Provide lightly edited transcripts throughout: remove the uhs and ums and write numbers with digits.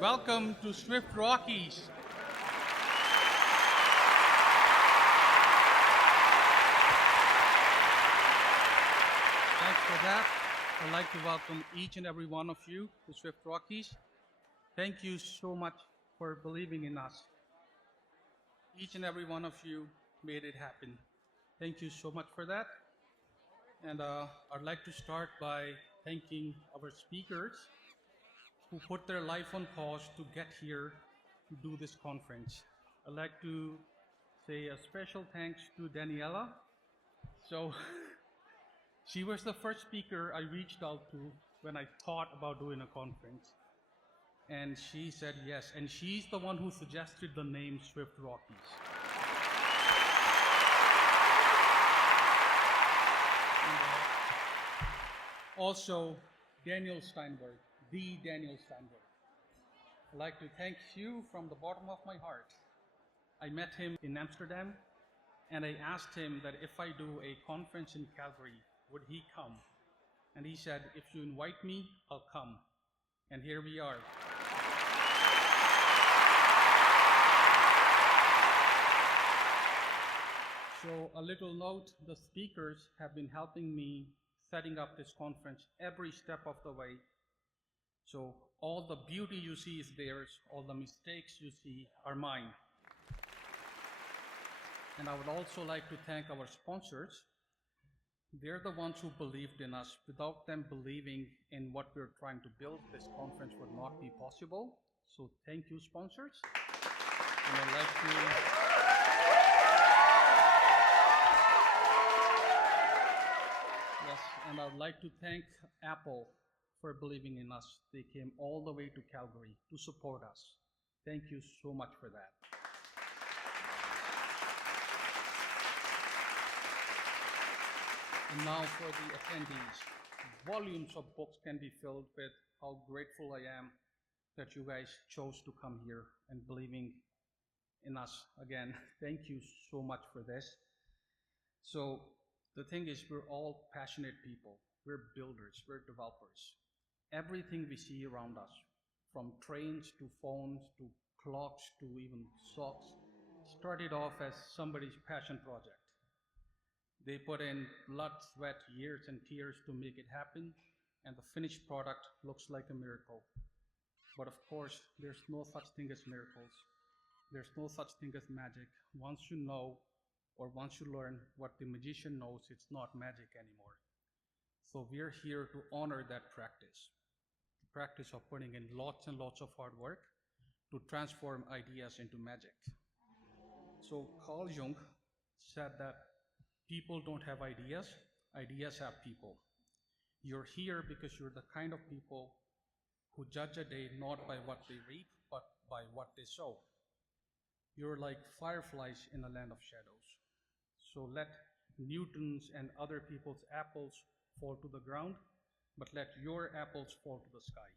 Welcome to Swift Rockies. Thanks for that. I'd like to welcome each and every one of you to Swift Rockies. Thank you so much for believing in us. Each and every one of you made it happen. Thank you so much for that. And I'd like to start by thanking our speakers who put their life on pause to get here to do this conference. I'd like to say a special thanks to Daniela. So she was the first speaker I reached out to when I thought about doing a conference. And she said yes, and she's the one who suggested the name Swift Rockies. And, also, Daniel Steinberg, the Daniel Steinberg. I'd like to thank you from the bottom of my heart. I met him in Amsterdam, and I asked him that if I do a conference in Calgary, would he come? And he said, if you invite me, I'll come. And here we are. So a little note, the speakers have been helping me setting up this conference every step of the way. So all the beauty you see is theirs, all the mistakes you see are mine. And I would also like to thank our sponsors. They're the ones who believed in us. Without them believing in what we're trying to build, this conference would not be possible. So thank you, sponsors. And I'd like to and I'd like to thank Apple for believing in us. They came all the way to Calgary to support us. Thank you so much for that. And now for the attendees. Volumes of books can be filled with how grateful I am that you guys chose to come here and believing in us again. Thank you so much for this. So the thing is, we're all passionate people. We're builders, we're developers. Everything we see around us, from trains to phones to clocks to even socks, started off as somebody's passion project. They put in blood, sweat, years, and tears to make it happen, and the finished product looks like a miracle. But of course, there's no such thing as miracles. There's no such thing as magic. Once you know, or once you learn what the magician knows, it's not magic anymore. So we're here to honor that practice. The practice of putting in lots and lots of hard work to transform ideas into magic. So Carl Jung said that people don't have ideas, ideas have people. You're here because you're the kind of people who judge a day not by what they reap, but by what they sow. You're like fireflies in a land of shadows. So let Newton's and other people's apples fall to the ground, but let your apples fall to the sky.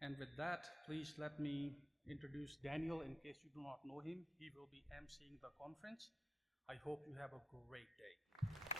And with that, please let me introduce Daniel. In case you do not know him, he will be emceeing the conference. I hope you have a great day.